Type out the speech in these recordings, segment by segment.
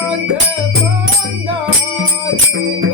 Wonderful knowledge.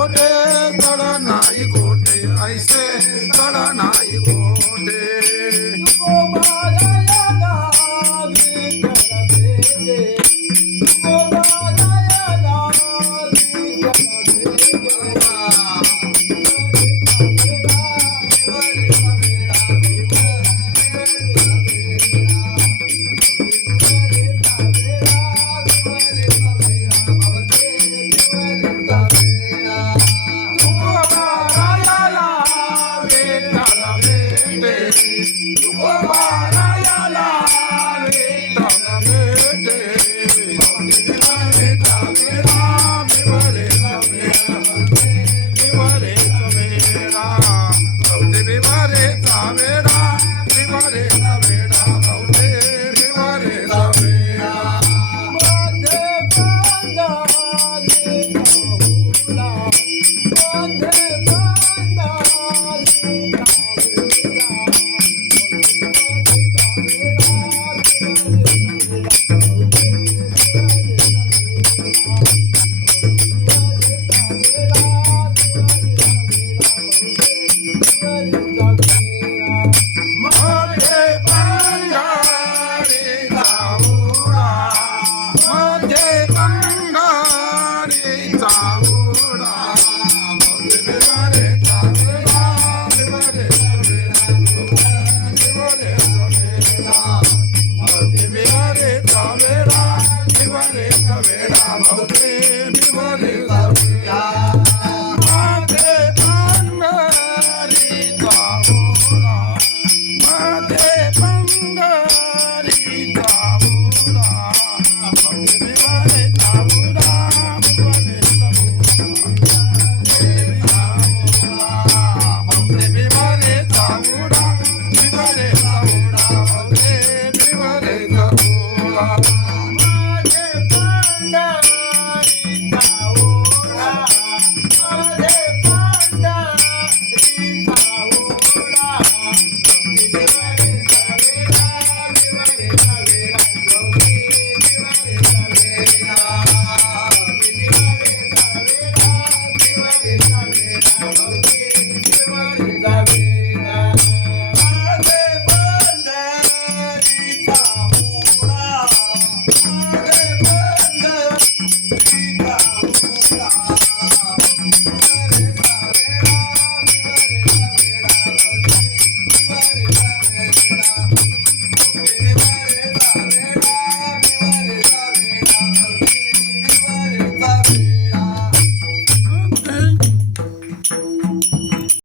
ಕಡನಾಯಿ ಕೋಟೆ ಐಸೆ ಕಡನಾಯಿ ಕೋಟೆ ಿ ಮರ ಆಮೇಡಾ ವಿವರ ನಾವೇ ಬೌಲೆ ಮಧು ಮಧ I'm you Everybody. Yeah.